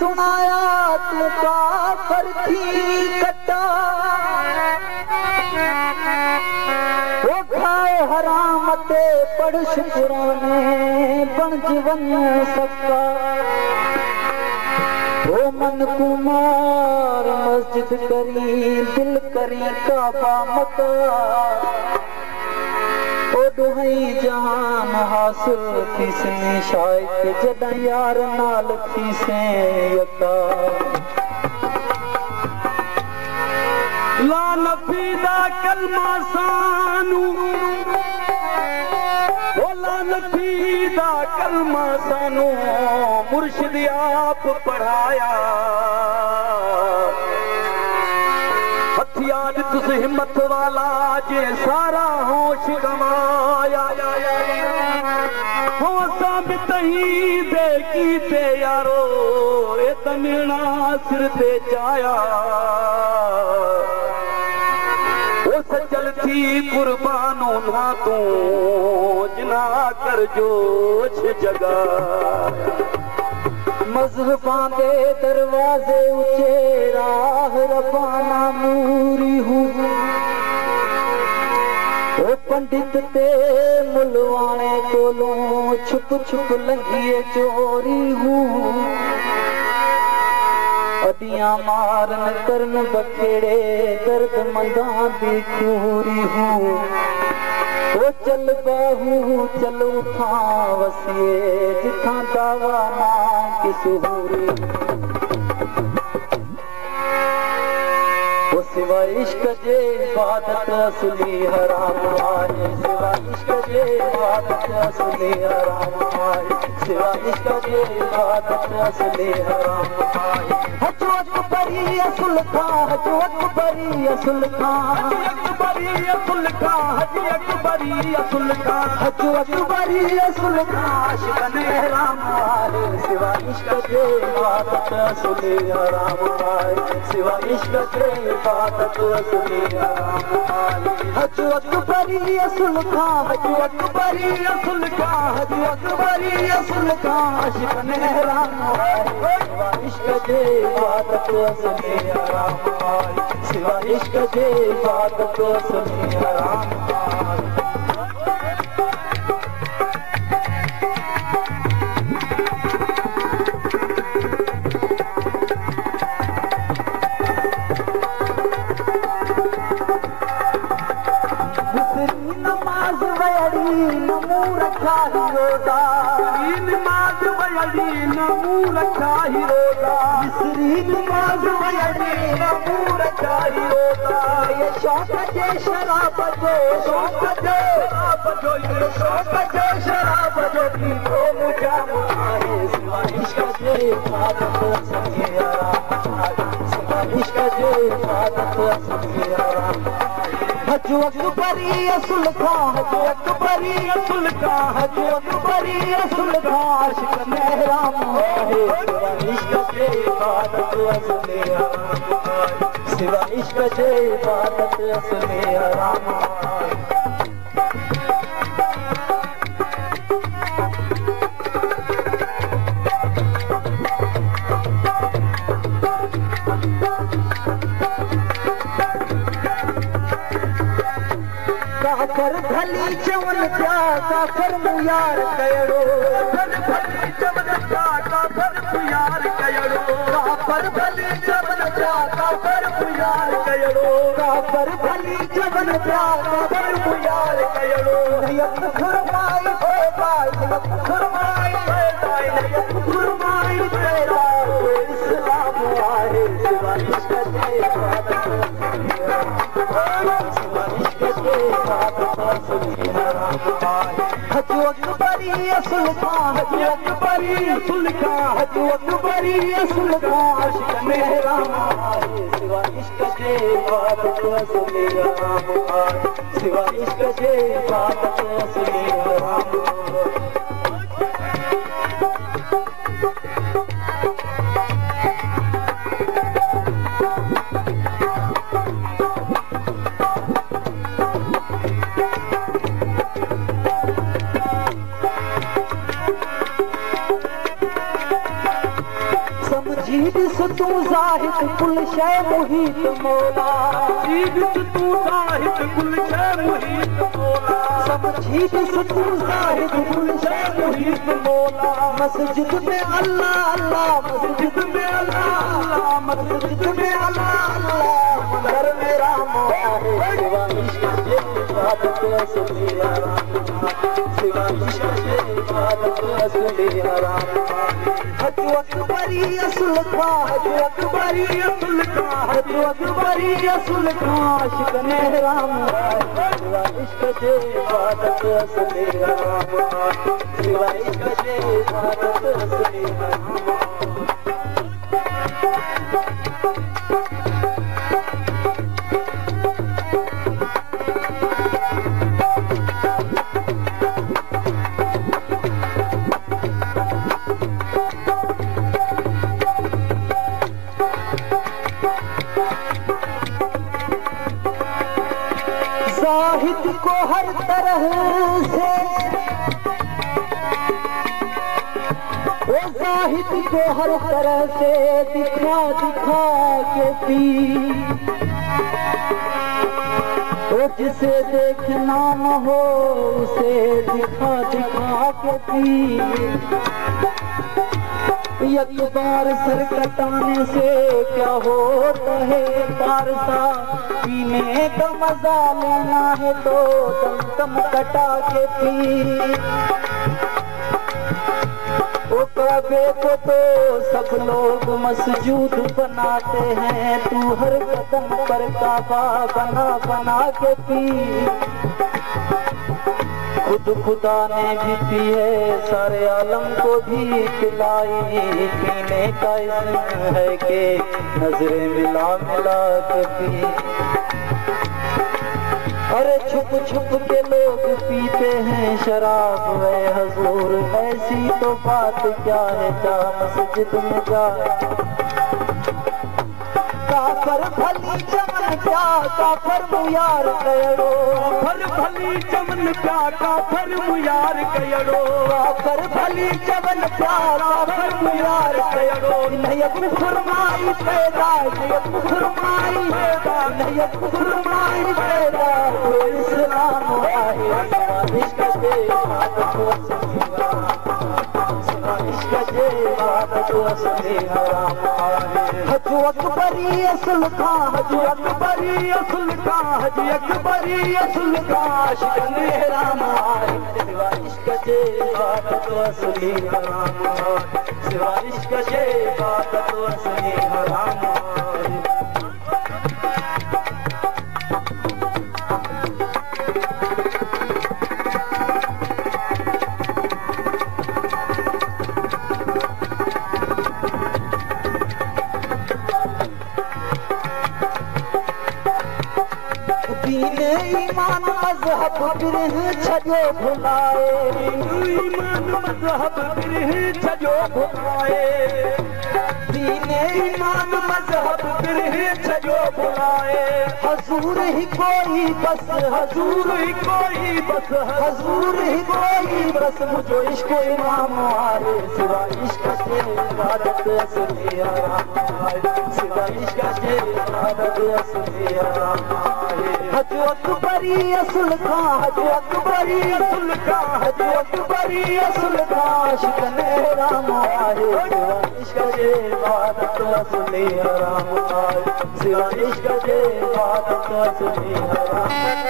सुनाया तू काफर थी कटा वो खाए हराम ते पढ़ शुक्राने बन जीवन सबका वो मन कुमार मस्जिद करी दिल करी काबा मका ओ दुहई जहान हासिल थीसने शायद जॾहिं यार नाल थीसे यका ला नफीदा कलमा सानू ला नफीदा कलमा सानू मुर्शिद आप पढ़ाया हथियार तुस हिम्मत वाला जे सारा होश गवाया हो साबित ही दे की ते यारो ए तमिणा सिर ते चाया सचल थी कुर्बानो ना तू जना कर जोश जगा मजहबां दे दरवाजे ऊंचे राह रबाना मूरी हूँ ओ पंडित ते मुलवाने कोलों छुप छुप लंघिए चोरी हूँ अडियां मारन करन बखेड़े दर्द मंदा दी खूरी हूँ ओ चल बाहू चल उठा वसिए जिथा दावा ना किसूरी ओ सिवा इश्क जे इबादत असली हराम आहे सिवा इश्क जे इबादत असली हराम आहे सिवा इश्क जे इबादत असली हराम आहे हजो अकबरी असुल खां हजो अकबरी असुल खां अकबरी असुल खां हजी अकबरी असुल खां हजो अकबरी असुल खां आशिकन हराम आहे सिवा इश्क जे इबादत असली हराम आहे सिवा इश्क जे इबादत असली हराम आहे हजो अकबरी असुल खां हजो अकबरी असुल खां हजो अकबरी असुल खां आशिकन हराम आहे सिवा इश्क जे इबादत असली हराम आहे सिवा इश्क जे इबादत असली हराम आहे नमाज वयड़ी नमू रखा ही रोदा नमाज वयड़ी नमू रखा ही रोदा मिसरी नमाज वयड़ी नमू रखा ही रोदा ये शौक जे शराब जो शौक जे शराब जो ये शौक जे शराब जो की तो मुझा आहे सिवा इश्क जे इबादत असली हराम आहे सिवा इश्क जे इबादत असली हराम हजो अकबरी असुल खां हजो अकबरी असुल खां हजो अकबरी असुल खां आशिकन हराम आहे सिवा इश्क जे इबादत असली हराम आहे सिवा इश्क जे इबादत असली हराम आहे काफर भली चवन पिया काफर मुयार कयड़ो भली चवन पिया काफर मुयार कयड़ो काफर भली चवन पिया काफर मुयार कयड़ो काफर भली चवन पिया काफर मुयार कयड़ो नयत फरमाई होदाई नयत फरमाई होदाई नयत फरमाई तेरा इस्लाम आहे सिवा इश्क जे इबादत सिवा इश्क जे इबादत असली हराम आहे हजो अकबरी असुल खां हजो अकबरी असुल खां हजो अकबरी असुल खां आशिकन हराम आहे सिवा इश्क जे इबादत असली हराम आहे सिवा इश्क जे इबादत असली हराम आहे समझी ॾिस तूं ज़ाहिद कुल शइ मुहीत मौला ॾिस तूं ज़ाहिद कुल शइ मुहीत मौला समझी ॾिस तूं ज़ाहिद कुल शइ मुहीत मौला मस्जिद में अल्लाह अल्लाह मस्जिद में अल्लाह अल्लाह मस्जिद में अल्लाह अल्लाह मंदर में राम आहे सिवा इश्क जे इबादत असली हराम सिवा इश्क जे इबादत असली हराम हज अकबरी असुल का हज अकबरी असुल का हज अकबरी असुल का इश्क में राम आहे सिवा इश्क जे इबादत असली हराम सिवा इश्क जे इबादत असली हराम ज़ाहिद को हर तरह से वो ज़ाहिद को हर तरह से दिखा दिखा के पी वो जिसे देखना न हो उसे दिखा दिखा के पी एक बार सर कटाने से क्या होता है पारसा पीने का मजा लेना है तो दम दम कटा के पी ओ काबे को तो सब लोग मस्जूद बनाते हैं तू हर कदम पर काबा बना बना के पी खुद खुदा ने भी पी है सारे आलम को भी पिलाई पीने का इसम है कि नजरें मिला मिला के पी अरे छुप छुप के लोग पीते हैं शराब है हजूर ऐसी तो बात क्या है जा मस्जिद में जा काफर भली चमन क्या काफर मुयार कयड़ो काफर भली चमन क्या काफर मुयार कयड़ो काफर भली चमन क्या काफर मुयार कयड़ो नयक फरमाई पैदा नयक फरमाई पैदा नयक फरमाई पैदा तो इस्लाम आहे इश्क जे इबादत इश्क जे इबादत असली हराम हज अकबरी असुल का हज अकबरी असुल का हज अकबरी असुल का इश्क में राम आहे सिवा इश्क जे इबादत असली हराम सिवा इश्क जे इबादत असली हराम ईमान मजहब बिरह छजो भुलाए ईमान मजहब बिरह छजो भुलाए दीन ईमान मजहब बिरह छजो भुलाए हजूर ही कोई बस हजूर ही कोई बस हजूर ही कोई बस मुझो इश्क इमाम आहे सिवा इश्क जे इबादत असली हराम आहे सिवा इश्क जे इबादत असली हराम आहे हज अकबरी असुल का हज अकबरी असुल का हज अकबरी असुल का इश्क में राम आहे सिवा इश्क जे इबादत असली हराम आहे सिवा इश्क जे इबादत असली हराम